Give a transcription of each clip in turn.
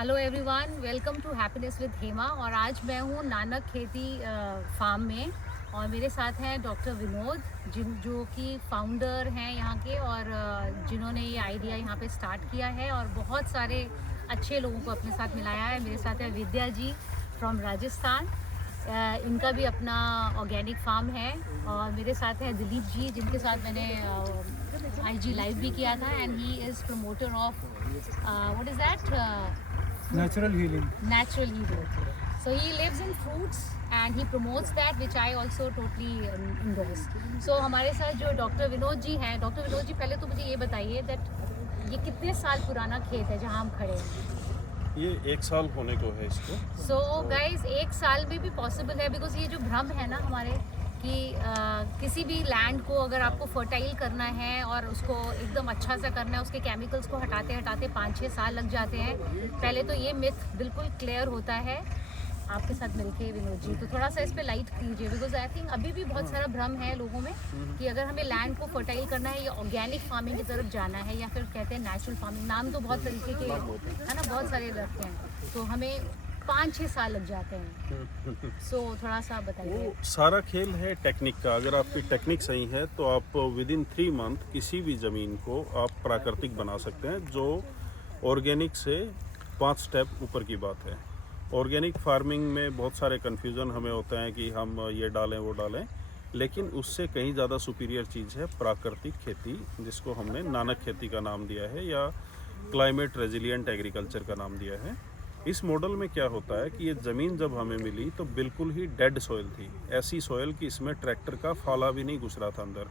Hello everyone, welcome to happiness with Hema. और आज मैं हूँ नानक खेती फार्म में और मेरे साथ हैं डॉक्टर विनोद जो कि फाउंडर हैं यहाँ के और जिन्होंने ये आइडिया यहाँ पे स्टार्ट किया है और बहुत सारे अच्छे लोगों को अपने साथ मिलाया है। मेरे साथ है विद्या जी फ्रॉम राजस्थान। इनका भी अपना ऑर्गेनिक फार्म है। और मेरे साथ है दिलीप जी जिनके साथ मैंने IG लाइव भी किया था and he is promoter of what is that Natural healing. natural healing. So he lives in fruits and he promotes that, which I also totally endorse. So हमारे साथ जो डॉक्टर विनोद जी हैं, डॉक्टर विनोद जी पहले तो मुझे ये बताइए दैट ये कितने साल पुराना खेत है जहाँ हम खड़े हैं? ये 1 साल होने को है इसको। So guys, 1 साल में भी पॉसिबल है बिकॉज ये जो भ्रम है ना हमारे कि किसी भी लैंड को अगर आपको फर्टाइल करना है और उसको एकदम अच्छा सा करना है, उसके केमिकल्स को हटाते हटाते 5-6 साल लग जाते हैं। पहले तो ये मिथ बिल्कुल क्लियर होता है आपके साथ मिलके विनोद जी, तो थोड़ा सा इस पे लाइट कीजिए बिकॉज आई थिंक अभी भी बहुत सारा भ्रम है लोगों में कि अगर हमें लैंड को फर्टाइल करना है या ऑर्गेनिक फार्मिंग की तरफ जाना है या फिर कहते हैं नेचुरल फार्मिंग, नाम तो बहुत तरीके के है ना, बहुत सारे रखते हैं, तो हमें 5-6 साल लग जाते हैं। सो थोड़ा सा बताइए। वो सारा खेल है टेक्निक का। अगर आपकी टेक्निक सही है तो आप विद इन 3 मंथ किसी भी ज़मीन को आप प्राकृतिक बना सकते हैं, जो ऑर्गेनिक से 5 स्टेप ऊपर की बात है। ऑर्गेनिक फार्मिंग में बहुत सारे कन्फ्यूज़न हमें होते हैं कि हम ये डालें वो डालें, लेकिन उससे कहीं ज़्यादा सुपीरियर चीज़ है प्राकृतिक खेती, जिसको हमने नानक खेती का नाम दिया है या क्लाइमेट रेजिलिएंट एग्रीकल्चर का नाम दिया है। इस मॉडल में क्या होता है कि ये ज़मीन जब हमें मिली तो बिल्कुल ही डेड सॉइल थी, ऐसी सॉइल कि इसमें ट्रैक्टर का फाला भी नहीं घुस रहा था अंदर,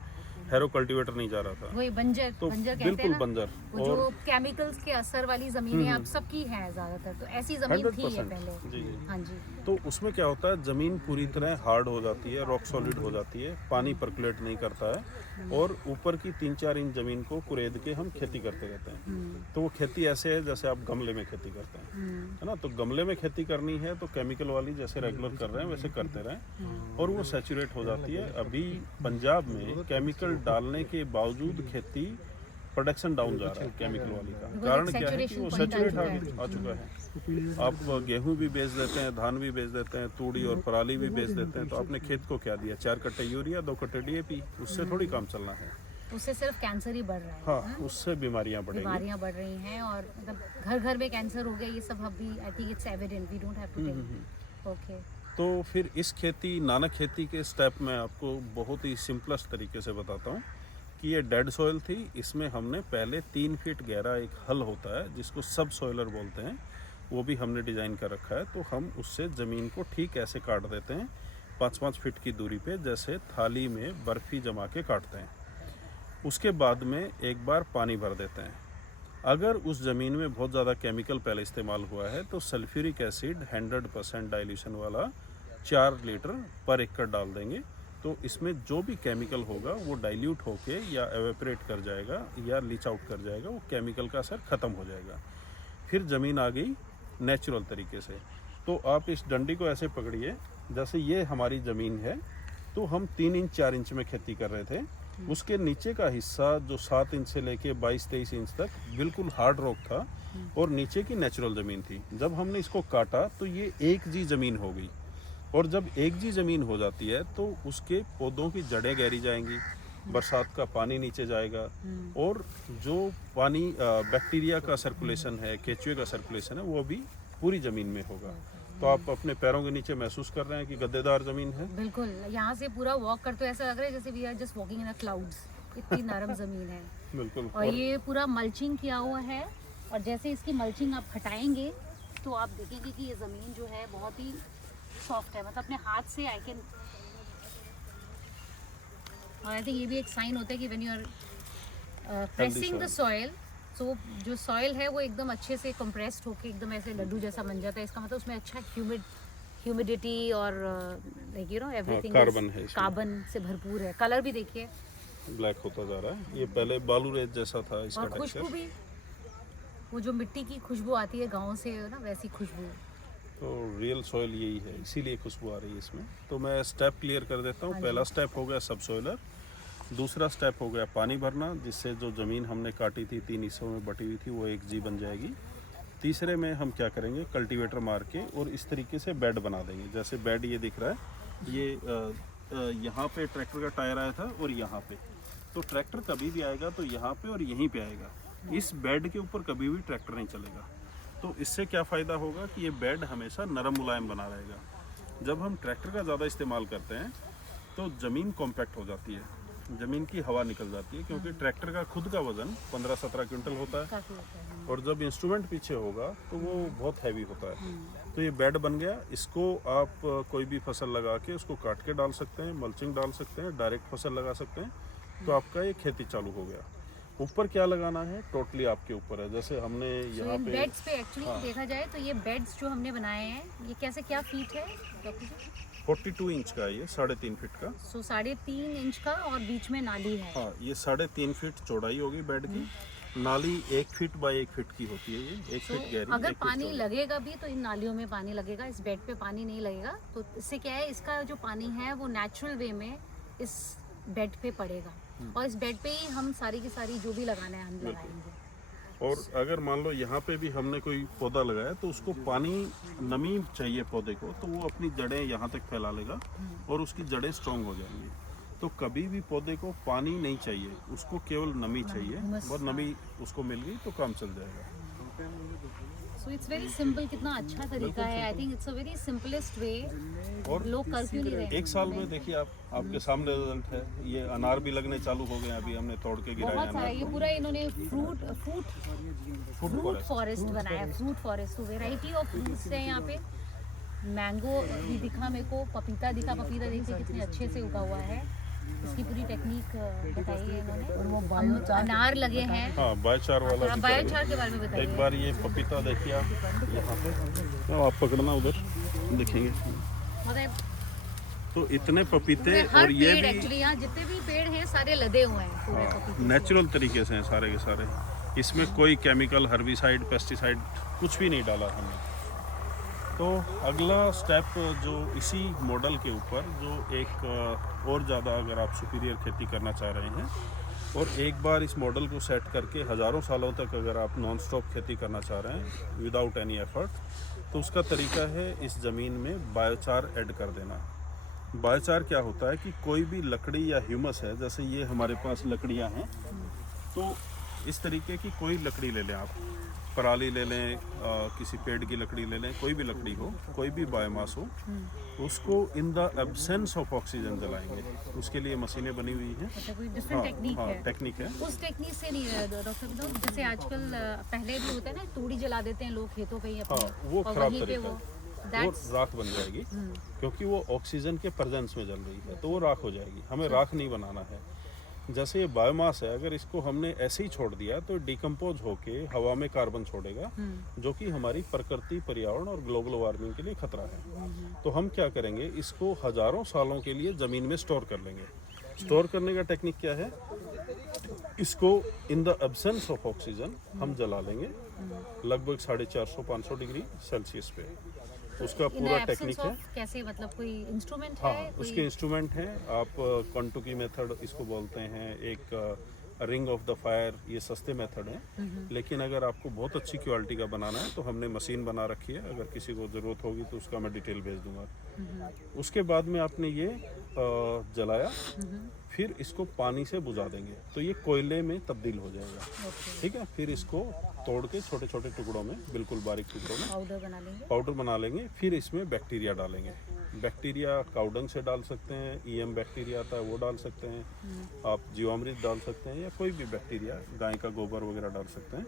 हैरो कल्टीवेटर नहीं जा रहा था, वही बंजर तो बंजर कहते बिल्कुल हैं ना, बंजर। वो जो केमिकल्स के असर वाली जमीनें अब सबकी हैं ज़्यादातर, तो ऐसी जमीन थी ये 100% पहले। जी जी। हाँ जी। तो उसमें क्या होता है, ज़मीन पूरी तरह हार्ड हो जाती है, रॉक सॉलिड हो जाती है, पानी परकुलेट नहीं करता है और ऊपर की 3-4 इंच ज़मीन को कुरेद के हम खेती करते रहते हैं। तो वो खेती ऐसे है जैसे आप गमले में खेती करते हैं, है ना। तो गमले में खेती करनी है तो केमिकल वाली जैसे रेगुलर कर रहे हैं वैसे करते रहें और वो सैचुरेट हो जाती है। अभी पंजाब में केमिकल डालने के बावजूद खेती प्रोडक्शन डाउन जा रहा है केमिकल वाली का। कारण क्या है कि वो सैचुरेट आ चुका है। आप गेहूं भी बेच देते हैं, धान भी बेच देते हैं, तूड़ी और पराली भी बेच देते हैं, तो आपने खेत को क्या दिया? 4 कट्टे यूरिया, 2 कट्टे DAP। उससे थोड़ी काम चलना है। उससे सिर्फ कैंसर ही बढ़ रहा है। हाँ, उससे बीमारियां बढ़ेंगी। बीमारियां बढ़ रही हैं और मतलब घर घर में कैंसर हो गया, ये सब अभी I think it's evident, we don't have to tell. Okay, तो फिर इस खेती नानक खेती के स्टेप में आपको बहुत ही सिंपलेस्ट तरीके से बताता हूँ कि ये डेड सॉइल थी। इसमें हमने पहले 3 फीट गहरा एक हल होता है जिसको सब सॉइलर बोलते हैं, वो भी हमने डिज़ाइन कर रखा है। तो हम उससे ज़मीन को ठीक ऐसे काट देते हैं 5-5 फीट की दूरी पे, जैसे थाली में बर्फ़ी जमा के काटते हैं। उसके बाद में एक बार पानी भर देते हैं। अगर उस ज़मीन में बहुत ज़्यादा केमिकल पहले इस्तेमाल हुआ है तो सल्फ्यूरिक एसिड 100% डाइल्यूशन वाला 4 लीटर पर एकड़ डाल देंगे। तो इसमें जो भी केमिकल होगा वो डाइल्यूट होके या एवेपरेट कर जाएगा या लीच आउट कर जाएगा, वो केमिकल का असर ख़त्म हो जाएगा। फिर ज़मीन आ गई नेचुरल तरीके से। तो आप इस डंडी को ऐसे पकड़िए, जैसे ये हमारी ज़मीन है, तो हम 3 इंच 4 इंच में खेती कर रहे थे। उसके नीचे का हिस्सा जो 7 इंच से लेके 22-23 इंच तक बिल्कुल हार्ड रॉक था और नीचे की नेचुरल ज़मीन थी। जब हमने इसको काटा तो ये 1G ज़मीन हो गई और जब 1G ज़मीन हो जाती है तो उसके पौधों की जड़ें गहरी जाएंगी, बरसात का पानी नीचे जाएगा और जो पानी बैक्टीरिया का सर्कुलेशन है, केचुए का सर्कुलेशन है, वो भी पूरी ज़मीन में होगा। तो आप अपने पैरों के नीचे महसूस कर रहे हैं कि गद्देदार ज़मीन है। बिल्कुल, यहाँ से पूरा वॉक करते ऐसा लग रहा है जैसे we are just walking in a clouds, इतनी नरम ज़मीन है। बिल्कुल। और ये पूरा मल्चिंग किया हुआ है और जैसे इसकी मल्चिंग आप हटाएंगे तो आप देखेंगे कि ये ज़मीन जो है बहुत ही सॉफ्ट है, मतलब अपने हाथ से आई कैन। और आई थिंक ये भी एक साइन होता है कि when you are pressing the soil, तो जो सॉइल है वो एकदम अच्छे से कंप्रेस्ड होके एकदम ऐसे लड्डू जैसा बन जाता है। इसका मतलब उसमें अच्छा ह्यूमिडिटी और like you know everything carbon है, कार्बन से भरपूर है। कलर भी देखिए ब्लैक होता जा रहा है। ये पहले बालू रेत जैसा था इसका और खुशबू टेक्सचर। भी, वो जो मिट्टी की खुशबू आती है गाँव से ना, वैसी खुशबू। तो रियल सॉइल यही है, इसीलिए खुशबू आ रही है इसमें। तो मैं स्टेप क्लियर कर देता हूँ। पहला स्टेप हो गया सब सॉइलर, दूसरा स्टेप हो गया पानी भरना, जिससे जो ज़मीन हमने काटी थी 3 हिस्सों में बटी हुई थी वो 1G बन जाएगी। तीसरे में हम क्या करेंगे, कल्टीवेटर मार के और इस तरीके से बेड बना देंगे। जैसे बेड ये दिख रहा है, ये यहाँ पे ट्रैक्टर का टायर आया था और यहाँ पे, तो ट्रैक्टर कभी भी आएगा तो यहाँ पे और यहीं पे आएगा। इस बेड के ऊपर कभी भी ट्रैक्टर नहीं चलेगा। तो इससे क्या फ़ायदा होगा कि ये बेड हमेशा नरम मुलायम बना रहेगा। जब हम ट्रैक्टर का ज़्यादा इस्तेमाल करते हैं तो ज़मीन कॉम्पैक्ट हो जाती है, ज़मीन की हवा निकल जाती है, क्योंकि ट्रैक्टर का खुद का वज़न 15-17 क्विंटल होता है काफी होता है। और जब इंस्ट्रूमेंट पीछे होगा तो वो बहुत हैवी होता है। तो ये बेड बन गया, इसको आप कोई भी फसल लगा के उसको काट के डाल सकते हैं, मल्चिंग डाल सकते हैं, डायरेक्ट फसल लगा सकते हैं, तो आपका ये खेती चालू हो गया। ऊपर क्या लगाना है टोटली आपके ऊपर है। जैसे हमने यहाँ इन पे बेड्स पे एक्चुअली देखा जाए तो ये बेड्स जो हमने बनाए हैं, ये कैसे, क्या फीट है डॉक्टर जी? 42 इंच का है ये, 3.5 फीट का। सो 3.5 इंच का और बीच में नाली है। हाँ, ये 3.5 फीट चौड़ाई होगी बेड की। नाली 1 फीट बाय 1 फीट की होती है, ये 1 फीट गहरी, अगर 1 फीट पानी चौड़ी। लगेगा भी तो इन नालियों में पानी लगेगा, इस बेड पे पानी नहीं लगेगा। तो इससे क्या है, इसका जो पानी है वो नेचुरल वे में इस बेड पे पड़ेगा और इस बेड पे ही हम सारी की सारी जो भी लगाना है हम लगाएंगे। और अगर मान लो यहाँ पे भी हमने कोई पौधा लगाया तो उसको पानी, नमी चाहिए पौधे को, तो वो अपनी जड़ें यहाँ तक फैला लेगा और उसकी जड़ें स्ट्रॉन्ग हो जाएंगी। तो कभी भी पौधे को पानी नहीं चाहिए, उसको केवल नमी चाहिए, और नमी उसको मिल गई तो काम चल जाएगा। सो इट्स वेरी सिंपल, कितना अच्छा तरीका है। आई think it's a very simplest way. और लोग कर क्यों नहीं रहे? 1 साल में देखिए आप, आपके सामने रिजल्ट है। ये अनार भी लगने चालू हो गए, अभी हमने तोड़ के गिराया बहुत सारा, अनार ये को। पूरा इन्होंने फ्रूट फॉरेस्ट बनाया, फ्रूट फॉरेस्ट। तो वेराइटी ऑफ फ्रूट्स है यहाँ पे। मैंगो भी दिखा मेरे को, पपीता दिखा, पपीता देखिए कितने अच्छे से उगा हुआ है। इसकी पूरी टेक्निक बताई है इन्होंने। अनार लगे हैं। हाँ, बायोचार वाला भी बायोचार के बारे में करेंगे। बताइए। एक बार ये पपीता देखिए आप यहाँ पे, तो आप पकड़ना उधर देखेंगे, मतलब तो इतने पपीते हर और ये पेड़ भी एक्चुअली यहाँ जितने भी पेड़ हैं सारे लदे हुए हैं पूरे पपीते। नेचुरल तरीके से हैं सारे के सारे। इसमें कोई केमिकल, हर्बिसाइड, पेस्टिसाइड कुछ भी नहीं डाला हमने। तो अगला स्टेप जो इसी मॉडल के ऊपर, जो एक और ज़्यादा अगर आप सुपीरियर खेती करना चाह रहे हैं और एक बार इस मॉडल को सेट करके हज़ारों सालों तक अगर आप नॉन स्टॉप खेती करना चाह रहे हैं विदाउट एनी एफर्ट, तो उसका तरीका है इस ज़मीन में बायोचार ऐड कर देना। बायोचार क्या होता है कि कोई भी लकड़ी या ह्यूमस है, जैसे ये हमारे पास लकड़ियाँ हैं, तो इस तरीके की कोई लकड़ी ले लें आप, पराली ले लें, किसी पेड़ की लकड़ी ले लें, कोई भी लकड़ी हो, कोई भी बायोमास हो, उसको in the absence of oxygen जलाएंगे। उसके लिए मशीनें बनी हुई हैं। अच्छा, कोई डिफरेंट टेक्निक हाँ, है? टेक्निक है। उस टेक्निक से नहीं है डॉक्टर विनोद, जैसे आजकल पहले भी होता है ना, तूड़ी जला देते हैं लोग खेतों पे ही अपने, हाँ, वो और खराब वहीं पे तरीका वो है। that's- वो राख बन जाएगी, क्योंकि वो ऑक्सीजन के प्रेजेंस में जल रही है, तो वो राख हो जाएगी। हमें राख नहीं बनाना है। जैसे ये बायोमास है, अगर इसको हमने ऐसे ही छोड़ दिया तो डिकम्पोज होके हवा में कार्बन छोड़ेगा, जो कि हमारी प्रकृति, पर्यावरण और ग्लोबल वार्मिंग के लिए खतरा है। तो हम क्या करेंगे, इसको हजारों सालों के लिए ज़मीन में स्टोर कर लेंगे। स्टोर करने का टेक्निक क्या है, इसको इन द एब्सेंस ऑफ ऑक्सीजन हम जला लेंगे लगभग 450-500 डिग्री सेल्सियस पे। उसका In the पूरा absence टेक्निक है। of कैसे, मतलब कोई इंस्ट्रूमेंट हाँ, है? उसके इंस्ट्रूमेंट हैं। आप कंटुकी मेथड इसको बोलते हैं, एक रिंग ऑफ द फायर, ये सस्ते मेथड हैं। लेकिन अगर आपको बहुत अच्छी क्वालिटी का बनाना है तो हमने मशीन बना रखी है, अगर किसी को ज़रूरत होगी तो उसका मैं डिटेल भेज दूंगा। उसके बाद में आपने ये जलाया, फिर इसको पानी से बुझा देंगे तो ये कोयले में तब्दील हो जाएगा। ठीक है, फिर इसको तोड़ के छोटे छोटे टुकड़ों में, बिल्कुल बारीक टुकड़ों में पाउडर बना लेंगे। पाउडर बना लेंगे। फिर इसमें बैक्टीरिया डालेंगे। बैक्टीरिया काउडंग से डाल सकते हैं, ईएम बैक्टीरिया आता है वो डाल सकते हैं, आप जीवामृत डाल सकते हैं, या कोई भी बैक्टीरिया, गाय का गोबर वगैरह डाल सकते हैं।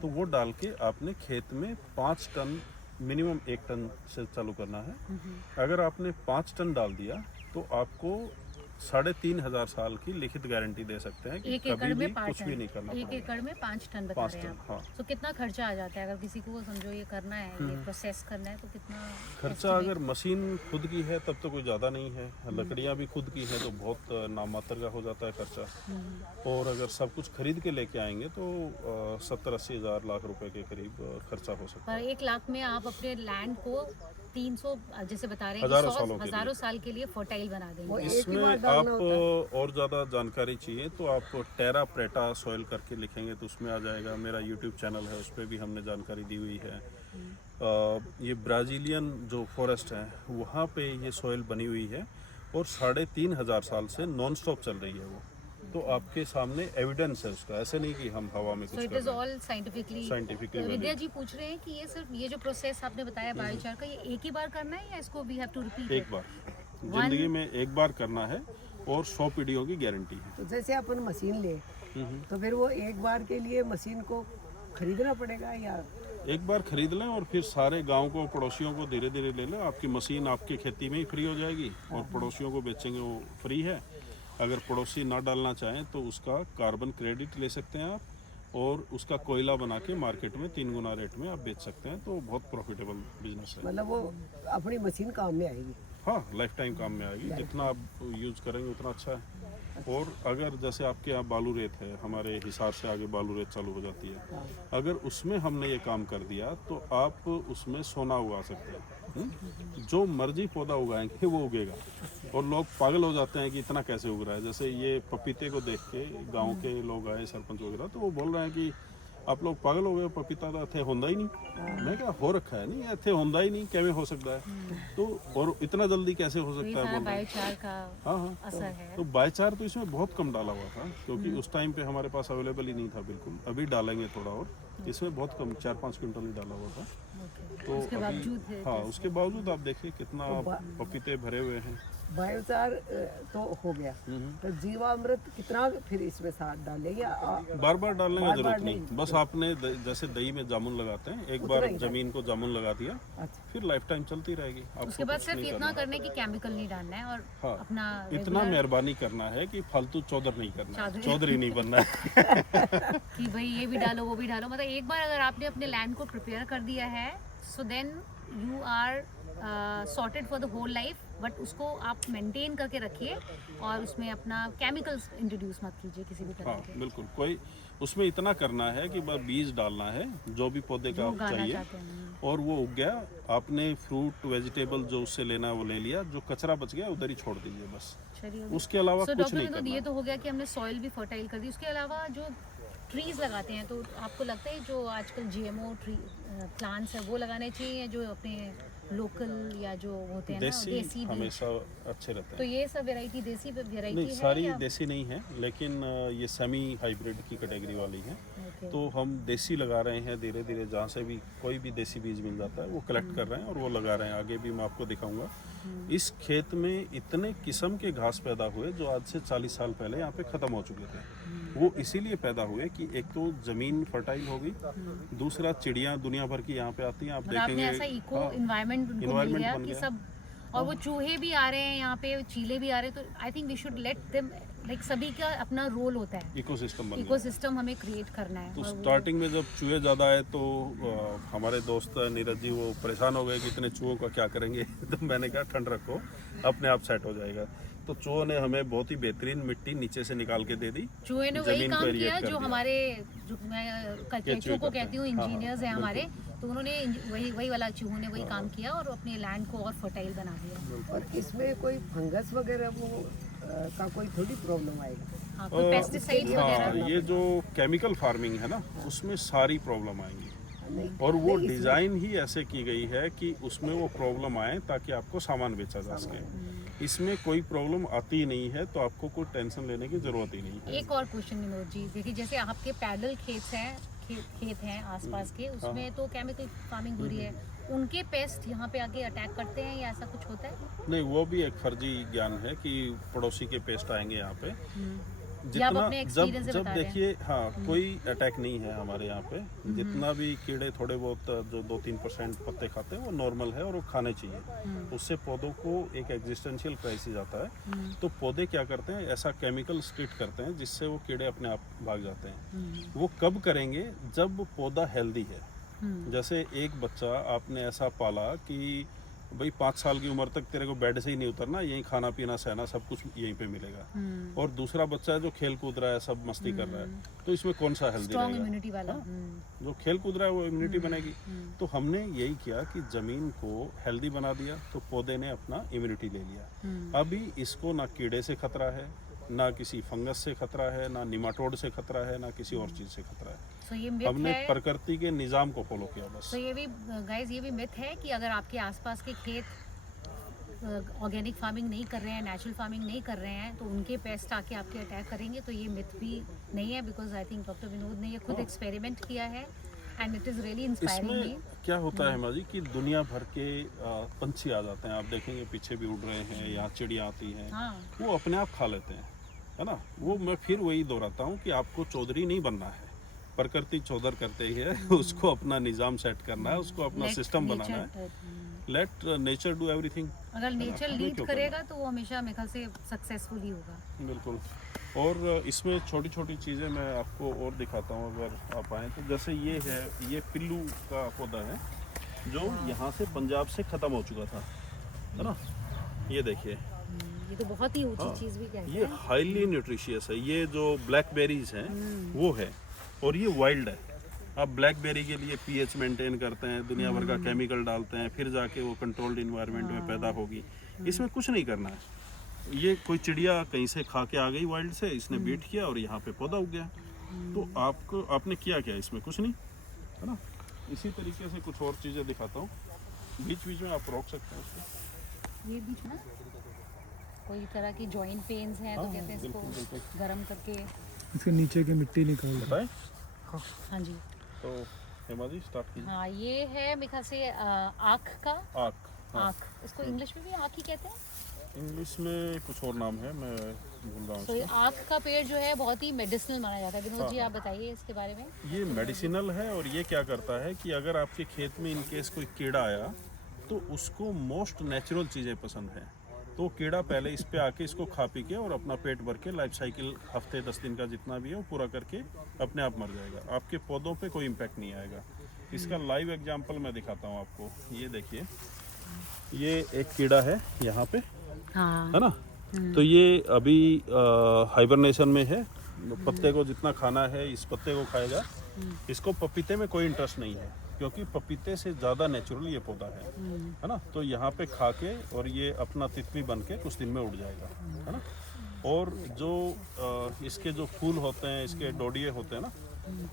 तो वो डाल के आपने खेत में 5 टन, मिनिमम 1 टन से चालू करना है। अगर आपने 5 टन डाल दिया तो आपको 3,500 साल की लिखित गारंटी दे सकते हैं कि एक कभी एकड़ भी में 5 कुछ भी नहीं टन, करना एक पड़ेगा। एकड़ में 5 टन बता 5 रहे हैं टन, आप। हाँ। तो कितना खर्चा आ जाता है अगर किसी को समझो ये करना है, ये प्रोसेस करना है, तो कितना खर्चा? अगर मशीन खुद की है तब तो कोई ज़्यादा नहीं है, लकड़ियाँ भी खुद की है तो बहुत नामात्र का हो जाता है खर्चा। और अगर सब कुछ खरीद के लेके आएंगे तो 70-80 हज़ार लाख रुपए के करीब खर्चा हो सकता है। पर 1 लाख में आप अपने लैंड को 300 जैसे बता रहे हैं हजारों कि सालों के लिए। हजारों साल के लिए फर्टाइल बना देंगे। इसमें आप और ज़्यादा जानकारी चाहिए तो आप टेरा प्रेटा सॉइल करके लिखेंगे तो उसमें आ जाएगा। मेरा यूट्यूब चैनल है, उस पर भी हमने जानकारी दी हुई है। ये ब्राज़ीलियन जो फॉरेस्ट है वहाँ पे ये सॉइल बनी हुई है और 3,500 साल से नॉन स्टॉप चल रही है वो। तो आपके सामने एविडेंस है उसका, ऐसे नहीं कि हम हवा में सो कुछ इट कर इज रहे हैं। All scientifically. Scientifically विद्या valid। जी पूछ रहे हैं कि ये सिर्फ ये जो प्रोसेस आपने बताया बायोचार का, ये एक ही बार करना है या इसको वी हैव टू रिपीट? एक बार जिंदगी में एक बार करना है और 100 पीढ़ियों की गारंटी है। तो जैसे अपन मशीन ले तो फिर वो एक बार के लिए मशीन को खरीदना पड़ेगा या एक बार खरीद लें और फिर सारे गांव को, पड़ोसियों को धीरे धीरे ले लें। आपकी मशीन आपके खेती में ही फ्री हो जाएगी और पड़ोसियों को बेचेंगे वो फ्री है। अगर पड़ोसी ना डालना चाहें तो उसका कार्बन क्रेडिट ले सकते हैं आप और उसका कोयला बना के मार्केट में 3 गुना रेट में आप बेच सकते हैं। तो बहुत प्रॉफिटेबल बिजनेस है। मतलब वो अपनी मशीन काम में आएगी? हाँ, लाइफ टाइम काम में आएगी। जितना आप यूज़ करेंगे उतना अच्छा है। और अगर जैसे आपके यहाँ बालू रेत है, हमारे हिसार से आगे बालू रेत चालू हो जाती है, अगर उसमें हमने ये काम कर दिया तो आप उसमें सोना उगा सकते हैं। जो मर्जी पौधा उगाएंगे वो उगेगा। और लोग पागल हो जाते हैं कि इतना कैसे उग रहा है। जैसे ये पपीते को देख के गांव के लोग आए, सरपंच वगैरह, तो वो बोल रहे हैं कि आप लोग पागल हो गए, पपीता तो इतने होंदा ही नहीं। मैं क्या हो रखा है, नहीं इतने होंदा ही नहीं, कैसे हो सकता है। तो और इतना जल्दी कैसे हो तो ये सकता है सारा बोल रहे हैं। बायोचार का हाँ हाँ। असर है। तो बायचार तो इसमें बहुत कम डाला हुआ था क्योंकि उस टाइम पे हमारे पास अवेलेबल ही नहीं था बिल्कुल। अभी डालेंगे थोड़ा और। इसमें बहुत कम 4-5 क्विंटल ही डाला हुआ था। तो उसके बावजूद है हाँ, उसके बावजूद आप देखिए कितना पपीते भरे हुए हैं। बायोचार तो हो गया, तो जीवामृत कितना फिर इसमें साथ डाले या बार बार डालने का बार-बार जरूरत नहीं। नहीं। बस आपने जैसे दही में जामुन लगाते हैं, एक उतना बार ही जमीन को जामुन लगा दिया, अच्छा, फिर लाइफ टाइम चलती रहेगी। आपको उसके बाद कुछ सिर्फ नहीं इतना करना। करना है कि केमिकल नहीं डालना है और हाँ, अपना इतना regular मेहरबानी करना है कि फालतू चौधर नहीं करना है, चौधरी। चौधरी नहीं बनना है। कि भाई ये भी डालो वो भी डालो। मतलब एक बार अगर आपने अपने लैंड को प्रिपेयर कर दिया है so then you are sorted for the whole life. But उसको आप मेंटेन करके रखिए और उसमें अपना केमिकल्स इंट्रोड्यूस मत कीजिए किसी भी तरह हाँ के बिल्कुल। कोई उसमें इतना करना है कि बस बीज डालना है जो भी पौधे का जो आप उगाना चाहिए चाहते हैं। और वो उग गया। आपने फ्रूट वेजिटेबल जो उससे लेना है वो ले लिया, जो कचरा बच गया उधर ही छोड़ दीजिए बस। चलिए, उसके अलावा सो कुछ डॉक्टर नहीं विनोद, करना ये है। तो हो गया कि हमने सॉइल भी फर्टाइल कर दी। उसके अलावा जो ट्रीज लगाते हैं तो आपको लगता है जो आजकल जीएमओ ट्री प्लांट्स है वो लगाने चाहिए या जो अपने लोकल या जो होते हैं ना देसी देसी भी? हमेशा अच्छे रहते तो हैं। ये सब वैरायटी देसी वैरायटी नहीं, है सारी या? देसी नहीं है, लेकिन ये सेमी हाइब्रिड की कैटेगरी वाली है। Okay. तो हम देसी लगा रहे हैं धीरे धीरे। जहाँ से भी कोई भी देसी बीज मिल जाता है वो कलेक्ट कर रहे हैं और वो लगा रहे हैं। आगे भी मैं आपको दिखाऊंगा। इस खेत में इतने किस्म के घास पैदा हुए जो आज से 40 साल पहले यहाँ पे ख़त्म हो चुके थे। वो इसीलिए पैदा हुए कि एक तो ज़मीन फर्टाइल हो गई, दूसरा चिड़ियाँ दुनिया भर की यहाँ पे आती हैं। आप मतलब आपने देखेंगे ऐसा इको हाँ, इन्वायरमेंट उनको मिल environment गया बन कि गया। सब, और वो चूहे भी आ रहे हैं यहाँ पे, चीले भी आ रहे हैं। तो I think we should let them, like सभी का अपना रोल होता है। इकोसिस्टम बन गया। इकोसिस्टम हमें क्रिएट करना है। तो और वो- स्टार्टिंग में जब चूहे ज़्यादा आए तो हमारे दोस्त नीरज जी वो परेशान हो गए कि इतने चूहों का क्या करेंगे। तो मैंने कहा ठंड रखो, अपने आप सेट हो जाएगा। तो चूहों ने हमें बहुत ही बेहतरीन मिट्टी नीचे से निकाल के दे दी। चूहे ने वही जमीन को काम एरिएट किया कर जो दिया। हमारे, जो मैं केचुओं चूहे को करते कहती हूँ, हैं। हाँ, इंजीनियर्स हैं हाँ, हमारे, तो उन्होंने वही वाला चूहों ने वही काम किया और अपने लैंड को और फर्टाइल बना दिया। और इसमें कोई फंगस वगैरह वो का कोई थोड़ी प्रॉब्लम आएगी? हाँ, कोई पेस्टिसाइड्स वगैरह? हाँ, ये जो केमिकल फार्मिंग है ना, उसमें सारी प्रॉब्लम आएंगी। नहीं, और वो नहीं, इसमें- डिज़ाइन ही ऐसे की गई है कि उसमें वो प्रॉब्लम आए ताकि आपको सामान बेचा जा सके। इसमें कोई प्रॉब्लम आती ही नहीं है, तो आपको कोई टेंशन लेने की ज़रूरत ही नहीं है। एक और क्वेश्चन विनोद जी, देखिए जैसे आपके पैदल खेत हैं आसपास के, उसमें तो केमिकल फार्मिंग हो रही है, उनके पेस्ट यहाँ पे आके अटैक करते हैं या ऐसा कुछ होता है? नहीं, वो भी एक फर्जी ज्ञान है कि पड़ोसी के पेस्ट आएंगे यहाँ पे। ये आप जितना अपने जब experience से जब बता रहे हैं। देखिए, हाँ, कोई अटैक नहीं है हमारे यहाँ पे। जितना भी कीड़े थोड़े बहुत जो 2-3% पत्ते खाते हैं वो नॉर्मल है और वो खाने चाहिए। उससे पौधों को एक एग्जिस्टेंशियल क्राइसिस आता है। तो पौधे क्या करते हैं, ऐसा केमिकल स्ट्रीट करते हैं जिससे वो कीड़े अपने आप भाग जाते हैं। वो कब करेंगे, जब पौधा हेल्दी है। जैसे एक बच्चा आपने ऐसा पाला कि भाई 5 साल की उम्र तक तेरे को बेड से ही नहीं उतरना, यहीं खाना पीना सहना सब कुछ यहीं पे मिलेगा। और दूसरा बच्चा है जो खेल कूद रहा है, सब मस्ती कर रहा है, तो इसमें कौन सा हेल्दी स्ट्रॉन्ग रहेगा? इम्यूनिटी वाला। जो खेल कूद रहा है वो इम्यूनिटी बनेगी। तो हमने यही किया कि ज़मीन को हेल्दी बना दिया, तो पौधे ने अपना इम्यूनिटी ले लिया। अभी इसको ना कीड़े से खतरा है, ना किसी फंगस से खतरा है, ना निमाटोड से खतरा है, ना किसी और चीज़ से खतरा है। सो ये मिथ हमने है। प्रकृति के निज़ाम को फॉलो किया बस। तो ये भी गाइस, ये भी मिथ है कि अगर आपके आसपास के खेत ऑर्गेनिक फार्मिंग नहीं कर रहे हैं, नेचुरल फार्मिंग नहीं कर रहे हैं, तो उनके पेस्ट आके आपके अटैक करेंगे, तो ये मिथ भी नहीं है। Because I think doctor Vinod ने ये खुद एक्सपेरिमेंट किया है and it is really inspiring me. इसमें क्या होता है माजी कि दुनिया भर के पंछी आ जाते हैं, आप देखेंगे पीछे भी उड़ रहे हैं, यहाँ चिड़िया आती हैं, हाँ, वो अपने आप खा लेते हैं, है ना। वो मैं फिर वही दोहराता हूँ कि आपको चौधरी नहीं बनना है, प्रकृति चौधर करते ही है। उसको अपना निज़ाम सेट करना है, उसको अपना सिस्टम बनाना है। Let nature do everything. अगर नेचर लीड करेगा तो वो हमेशा मेरे ख्याल से सक्सेसफुल ही होगा। बिल्कुल। और इसमें छोटी छोटी चीज़ें मैं आपको और दिखाता हूँ अगर आप आएँ तो। जैसे ये है, ये पिल्लू का पौधा है जो यहाँ से पंजाब से ख़त्म हो चुका था, है ना। ये देखिए, ये तो बहुत ही ऊंची हाँ, चीज़ भी कहते ये हैं। हाईली न्यूट्रिशियस है। ये जो ब्लैकबेरीज हैं वो है, और ये वाइल्ड है। आप ब्लैकबेरी के लिए पीएच मेंटेन करते हैं, दुनिया भर का केमिकल डालते हैं, फिर जाके वो कंट्रोल्ड इन्वायरमेंट में पैदा होगी। इसमें कुछ नहीं करना है। ये कोई चिड़िया कहीं से खा के आ गई वाइल्ड से, इसने बीट किया और यहाँ पे पौधा उग गया। तो आपने किया क्या इसमें? कुछ नहीं, है ना। इसी तरीके से कुछ और चीज़ें दिखाता हूँ, बीच बीच में आप रोक सकते हैं उसको। ये बीच में कोई तरह की जॉइंट पेन्स हैं तो हाँ, कहते हैं बिल्कुल, इसको बिल्कुल। गर्म करके। इसके नीचे की मिट्टी निकाल दो। बताएं हाँ जी, तो हेमा जी स्टार्ट कीजिए। हाँ ये है मेरे ख्याल से आँख का। आँख, हाँ। आँख, इसको इंग्लिश में भी आँख ही कहते हैं। इंग्लिश में कुछ और नाम है, मैं भूल रहा हूँ तो ये उसका। आँख का पेड़ जो है बहुत ही मेडिसिनल माना जाता है। विनोद जी आप बताइए इसके बारे में। ये मेडिसिनल है, और ये क्या करता है कि अगर आपके खेत में इनकेस कोई कीड़ा आया तो उसको मोस्ट नेचुरल चीज़ें पसंद हैं, तो कीड़ा पहले इस पे आके इसको खा पी के और अपना पेट भर के लाइफ साइकिल हफ्ते 10 दिन का जितना भी है वो पूरा करके अपने आप मर जाएगा। आपके पौधों पे कोई इम्पैक्ट नहीं आएगा। इसका लाइव एग्जांपल मैं दिखाता हूँ आपको। ये देखिए, ये एक कीड़ा है यहाँ पे, हाँ, है ना। तो ये अभी हाइबरनेशन में है। पत्ते को जितना खाना है इस पत्ते को खाएगा। इसको पपीते में कोई इंटरेस्ट नहीं है, क्योंकि पपीते से ज़्यादा नेचुरल ये पौधा है ना। तो यहाँ पे खा के और ये अपना तितली बन के कुछ दिन में उड़ जाएगा, है ना। और जो इसके जो फूल होते हैं, इसके डोडिये होते हैं ना,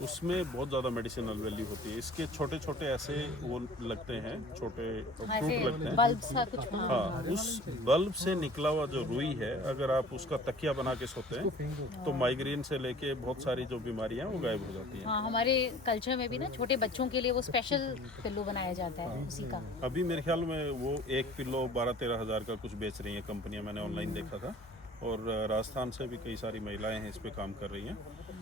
उसमें बहुत ज़्यादा मेडिसिनल वैल्यू होती है। इसके छोटे छोटे ऐसे वो लगते हैं, छोटे फ्रूट लगते हैं। बल्ब सा कुछ। हाँ, उस बल्ब से निकला हुआ जो रुई है, अगर आप उसका तकिया बना के सोते हैं तो माइग्रेन से लेके बहुत सारी जो बीमारियां वो गायब हो जाती हैं। हाँ, हमारे कल्चर में भी ना छोटे बच्चों के लिए वो स्पेशल पिल्लो बनाया जाता है उसी का। अभी मेरे ख्याल में वो एक पिल्लो 12-13 हज़ार का कुछ बेच रही हैं कंपनियां, मैंने ऑनलाइन देखा था। और राजस्थान से भी कई सारी महिलाएं हैं इस पे काम कर रही हैं।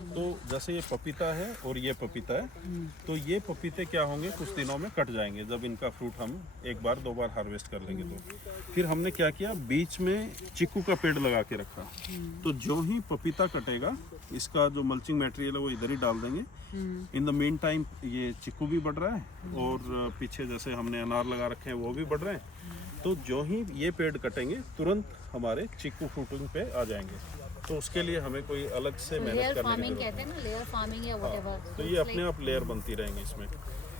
तो जैसे ये पपीता है और ये पपीता है, तो ये पपीते क्या होंगे, कुछ दिनों में कट जाएंगे जब इनका फ्रूट हम एक बार 2 बार हार्वेस्ट कर लेंगे। तो फिर हमने क्या किया, बीच में चीकू का पेड़ लगा के रखा। तो जो ही पपीता कटेगा, इसका जो मल्चिंग मटेरियल है वो इधर ही डाल देंगे। इन द मेन टाइम ये चीकू भी बढ़ रहा है और पीछे जैसे हमने अनार लगा रखे हैं वो भी बढ़ रहे हैं। तो जो ही ये पेड़ कटेंगे तुरंत हमारे चीकू फ्रूटिंग पे आ जाएंगे। तो उसके लिए हमें कोई अलग से मेहनत लेयर करने की फार्मिंग जरूरत कहते हैं ना, लेयर फार्मिंग या व्हाटएवर। तो ये अपने आप लेयर बनती रहेंगी इसमें।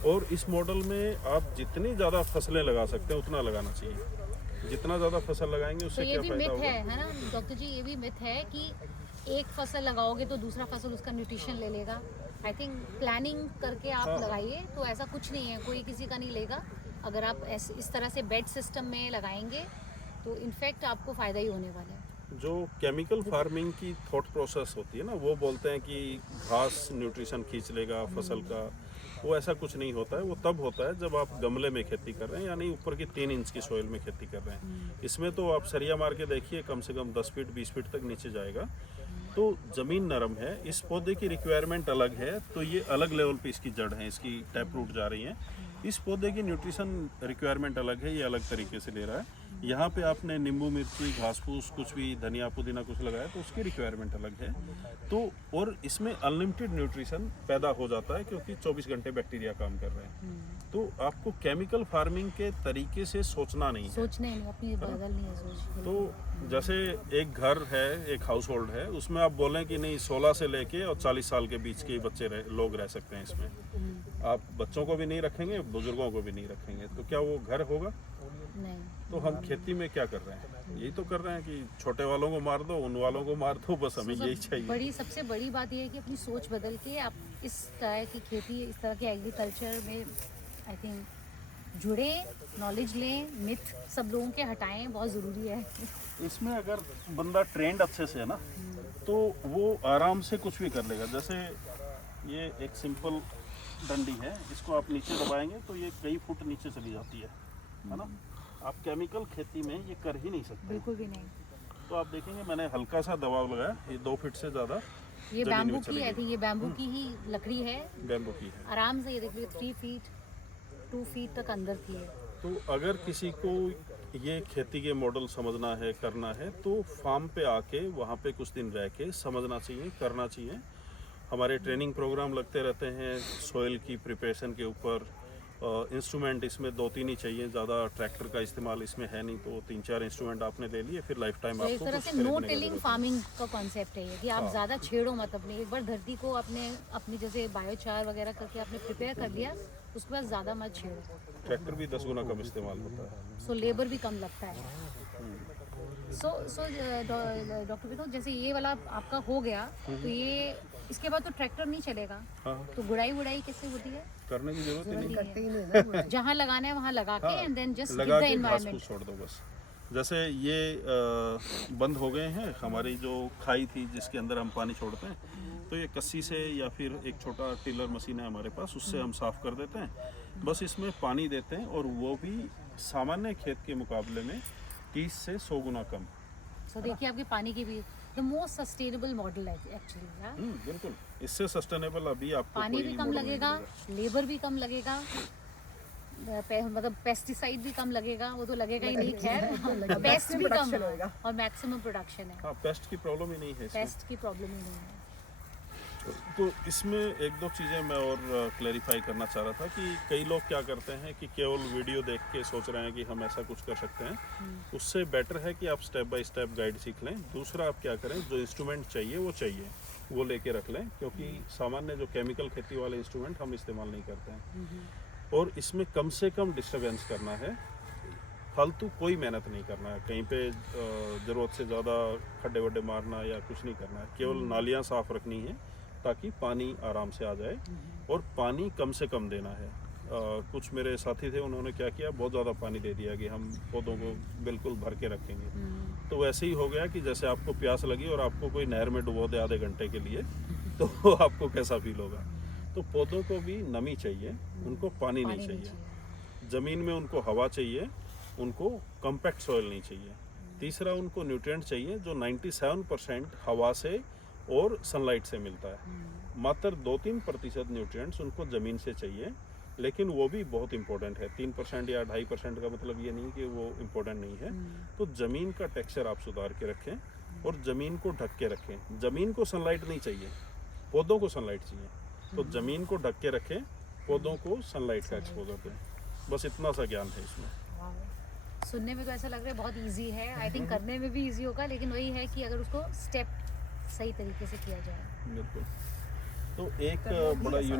और इस मॉडल में आप जितनी ज़्यादा फसलें लगा सकते हैं उतना लगाना चाहिए। जितना ज़्यादा फसल लगाएंगे तो उससे ये क्या भी फायदा मिथ होगा। है ना डॉक्टर जी, ये भी मिथ है कि एक फसल लगाओगे तो दूसरा फसल उसका न्यूट्रिशन ले लेगा। आई थिंक प्लानिंग करके आप लगाइए तो ऐसा कुछ नहीं है, कोई किसी का नहीं लेगा। अगर आप इस तरह से बेड सिस्टम में लगाएंगे तो इनफैक्ट आपको फ़ायदा ही होने वाला है। जो केमिकल फार्मिंग की थॉट प्रोसेस होती है ना, वो बोलते हैं कि घास न्यूट्रिशन खींच लेगा फसल का, वो ऐसा कुछ नहीं होता है। वो तब होता है जब आप गमले में खेती कर रहे हैं, यानी ऊपर की 3 इंच की सॉइल में खेती कर रहे हैं। इसमें तो आप सरिया मार के देखिए, कम से कम 10 फीट 20 फीट तक नीचे जाएगा। तो ज़मीन नरम है, इस पौधे की रिक्वायरमेंट अलग है, तो ये अलग लेवल पे इसकी जड़ है, इसकी टैप रूट जा रही है। इस पौधे की न्यूट्रिशन रिक्वायरमेंट अलग है, ये अलग तरीके से ले रहा है। यहाँ पे आपने नींबू मिर्ची घास फूस कुछ भी धनिया पुदीना कुछ लगाया तो उसकी रिक्वायरमेंट अलग है। तो और इसमें अनलिमिटेड न्यूट्रिशन पैदा हो जाता है क्योंकि 24 घंटे बैक्टीरिया काम कर रहे हैं। तो आपको केमिकल फार्मिंग के तरीके से सोचना नहीं है। सोचने नहीं, अपनी बदलनी है सोच। तो जैसे एक घर है, एक हाउस होल्ड है, उसमें आप बोलें कि नहीं 16 से लेके और 40 साल के बीच के बच्चे लोग रह सकते हैं इसमें, आप बच्चों को भी नहीं रखेंगे, बुजुर्गों को भी नहीं रखेंगे, तो क्या वो घर होगा? नहीं। तो हम खेती में क्या कर रहे हैं? यही तो कर रहे हैं कि छोटे वालों को मार दो, उन वालों को मार दो, बस हमें यही चाहिए। सबसे बड़ी बात यह है कि अपनी सोच बदल के आप इस तरह की खेती, इस तरह के एग्रीकल्चर में आई थिंक जुड़े, नॉलेज लें, मिथ सब लोगों के हटाएं, बहुत ज़रूरी है। इसमें अगर बंदा ट्रेंड अच्छे से है ना तो वो आराम से कुछ भी कर लेगा। जैसे ये एक सिंपल डंडी है, इसको आप नीचे दबाएंगे तो ये कई फुट नीचे चली जाती है ना। आप केमिकल खेती में ये कर ही नहीं सकते, बिल्कुल भी नहीं। तो आप देखेंगे मैंने हल्का सा दबाव लगाया, ये 2 फीट से ज़्यादा ये बैम्बू की, आई थिंक ये बैम्बू की ही लकड़ी है, बैम्बू की है। आराम से ये देखिए 3 फीट 2 फीट तक अंदर थी है। तो अगर किसी को ये खेती के मॉडल समझना है, करना है, तो फार्म पे आके वहाँ पे कुछ दिन रह के समझना चाहिए, करना चाहिए। हमारे ट्रेनिंग प्रोग्राम लगते रहते हैं सॉइल की प्रिपरेशन के ऊपर। इंस्ट्रूमेंट इसमें 2-3 ही चाहिए, ज़्यादा ट्रैक्टर का इस्तेमाल इसमें है नहीं, तो 3-4 इंस्ट्रूमेंट आपने ले लिए, फिर लाइफ टाइम तो आपको एक तरह कुछ से खरीदने नो की टिलिंग जरूरत फार्मिंग का कॉन्सेप्ट है ये कि आप ज़्यादा छेड़ो मत अपने। एक बार धरती को अपनी जैसे बायोचार वगैरह करके आपने प्रिपेयर कर लिया, उसके बाद ज़्यादा मत छेड़ो। नहीं। ट्रैक्टर भी 10 गुना कम इस्तेमाल होता है। सो लेबर भी कम लगता है। सो डॉक्टर विनोद, जैसे ये वाला आपका हो गया, तो ये इसके बाद तो ट्रैक्टर नहीं चलेगा, हाँ, तो गुड़ाई वुड़ाई कैसे होती है? करने की जरूरत ही नहीं। करते ही नहीं ना। जहाँ लगाना है वहाँ लगा के एंड देन जस्ट गिव लगा द के घास एनवायरनमेंट। फूस छोड़ दो बस। जैसे ये बंद हो गए हैं, हमारी जो खाई थी जिसके अंदर हम पानी छोड़ते हैं, तो ये कस्सी से या फिर एक छोटा टिलर मशीन है हमारे पास, उससे हम साफ कर देते हैं। बस इसमें पानी देते हैं और वो भी सामान्य खेत के मुकाबले में 30 से 100 गुना कम। सो देखिए आपके पानी की भी द मोस्ट सस्टेनेबल मॉडल है एक्चुअली। बिल्कुल, इससे सस्टेनेबल अभी आपको पानी कोई भी कम मॉडल नहीं लगेगा, मिलेगा। लेबर भी कम लगेगा, मतलब पेस्टिसाइड भी कम लगेगा, वो तो लगेगा ही नहीं, खैर पेस्ट भी कम होगा। और मैक्सिमम प्रोडक्शन है, हाँ, पेस्ट की प्रॉब्लम ही नहीं है इसमें। पेस्ट की प्रॉब्लम ही नहीं है। तो इसमें 1-2 चीज़ें मैं और क्लैरिफाई करना चाह रहा था कि कई लोग क्या करते हैं कि केवल वीडियो देख के सोच रहे हैं कि हम ऐसा कुछ कर सकते हैं। उससे बेटर है कि आप स्टेप बाय स्टेप गाइड सीख लें। दूसरा, आप क्या करें, जो इंस्ट्रूमेंट चाहिए वो लेके रख लें, क्योंकि सामान्य जो केमिकल खेती वाले इंस्ट्रूमेंट हम इस्तेमाल नहीं करते हैं। और इसमें कम से कम डिस्टर्बेंस करना है, फालतू कोई मेहनत नहीं करना है, कहीं पे ज़रूरत से ज़्यादा खड्डे वड्डे मारना या कुछ नहीं करना है। केवल नालियाँ साफ़ रखनी है ताकि पानी आराम से आ जाए, और पानी कम से कम देना है। कुछ मेरे साथी थे, उन्होंने क्या किया, बहुत ज़्यादा पानी दे दिया कि हम पौधों को बिल्कुल भर के रखेंगे। तो वैसे ही हो गया कि जैसे आपको प्यास लगी और आपको कोई नहर में डुबो दे आधे घंटे के लिए, तो आपको कैसा फील होगा। तो पौधों को भी नमी चाहिए, उनको पानी नहीं चाहिए। ज़मीन में उनको हवा चाहिए, उनको कॉम्पैक्ट सॉइल नहीं चाहिए। तीसरा, उनको न्यूट्रिएंट चाहिए जो 97% हवा से और सनलाइट से मिलता है। मात्र 2-3% न्यूट्रिएंट्स उनको ज़मीन से चाहिए, लेकिन वो भी बहुत इंपॉर्टेंट है। 3% या 2.5% का मतलब ये नहीं कि वो इम्पोर्टेंट नहीं है। तो ज़मीन का टेक्सचर आप सुधार के रखें और ज़मीन को ढक के रखें। ज़मीन को सनलाइट नहीं चाहिए, पौधों को सनलाइट चाहिए। तो ज़मीन को ढक के रखें, पौधों को सनलाइट का एक्सपोजर दें। बस इतना सा ज्ञान है इसमें। सुनने में तो ऐसा लग रहा है बहुत इजी है, आई थिंक करने में भी इजी होगा, लेकिन वही है कि अगर उसको स्टेप सही तरीके से किया जाए। बिल्कुल। तो एक बड़ा यूनिक